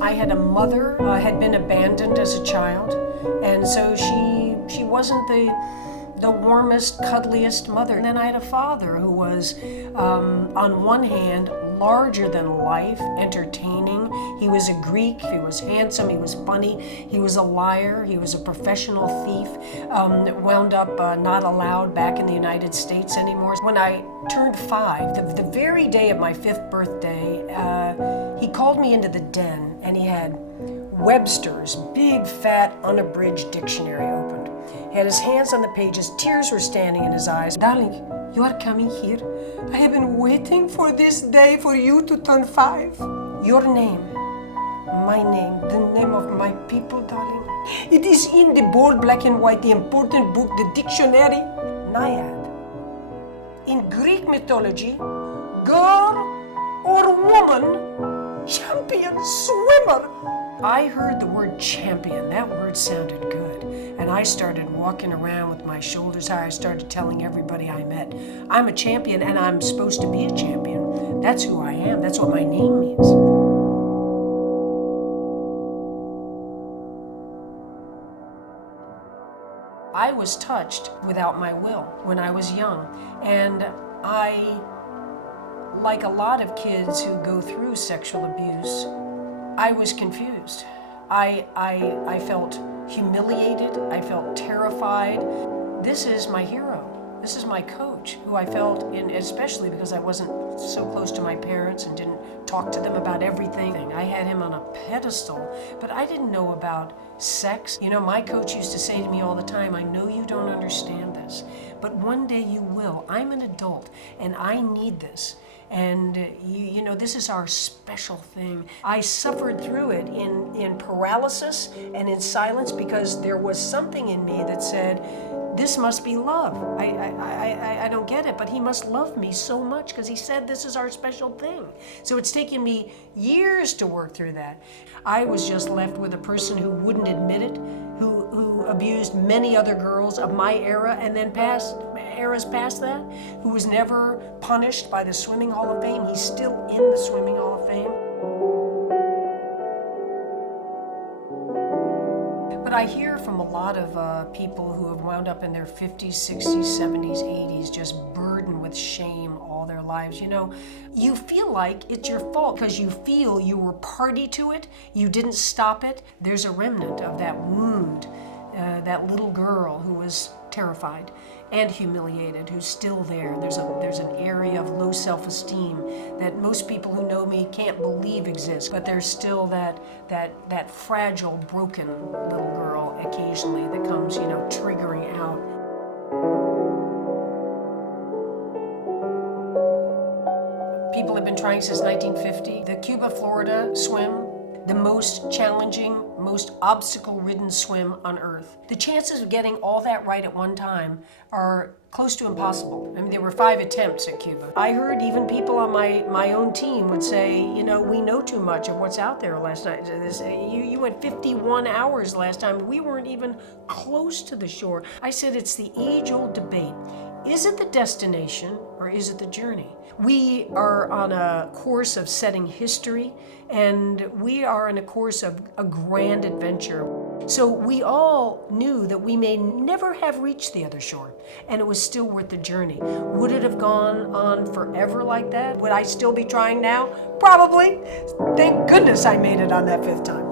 I had a mother had been abandoned as a child, and so she wasn't the warmest, cuddliest mother. And then I had a father who was, on one hand, larger than life, entertaining. He was a Greek, he was handsome, he was funny, he was a liar, he was a professional thief, wound up not allowed back in the United States anymore. When I turned 5, the very day of my 5th birthday, he called me into the den and he had Webster's big, fat, unabridged dictionary opened. He had his hands on the pages, tears were standing in his eyes. "Darling, you are coming here. I have been waiting for this day for you to turn 5. Your name, my name, the name of my people, darling. It is in the bold black and white, the important book, the dictionary. Nyad. In Greek mythology, girl or woman, champion swimmer." I heard the word champion. That word sounded good. And I started walking around with my shoulders high. I started telling everybody I met, I'm a champion and I'm supposed to be a champion. That's who I am. That's what my name means. I was touched without my will when I was young. And I, like a lot of kids who go through sexual abuse, I was confused. I felt humiliated. I felt terrified. This is my hero. This is my coach, who I felt in, especially because I wasn't so close to my parents and didn't talk to them about everything. I had him on a pedestal, but I didn't know about sex. You know, my coach used to say to me all the time, "I know you don't understand this, but one day you will. I'm an adult and I need this. And you know, this is our special thing." I suffered through it in paralysis and in silence because there was something in me that said, this must be love. I don't get it, but he must love me so much because he said this is our special thing. So it's taken me years to work through that. I was just left with a person who wouldn't admit it, who abused many other girls of my era and then eras past that, who was never punished by the Swimming Hall of Fame. He's still in the Swimming Hall of Fame. But I hear from a lot of people who have wound up in their 50s, 60s, 70s, 80s, just burdened with shame all their lives. You know, you feel like it's your fault because you feel you were party to it, you didn't stop it. There's a remnant of that wound, that little girl who was terrified and humiliated, who's still there. There's an area of low self-esteem that most people who know me can't believe exists, but there's still that fragile, broken little girl occasionally that comes, you know, triggering out. People have been trying since 1950. The Cuba, Florida swim, the most challenging, most obstacle-ridden swim on Earth. The chances of getting all that right at one time are close to impossible. I mean, there were 5 attempts at Cuba. I heard even people on my own team would say, you know, we know too much of what's out there last night. You had 51 hours last time. We weren't even close to the shore. I said it's the age-old debate. Is it the destination or is it the journey? We are on a course of setting history, and we are in a course of a grand adventure. So we all knew that we may never have reached the other shore, and it was still worth the journey. Would it have gone on forever like that? Would I still be trying now? Probably. Thank goodness I made it on that 5th time.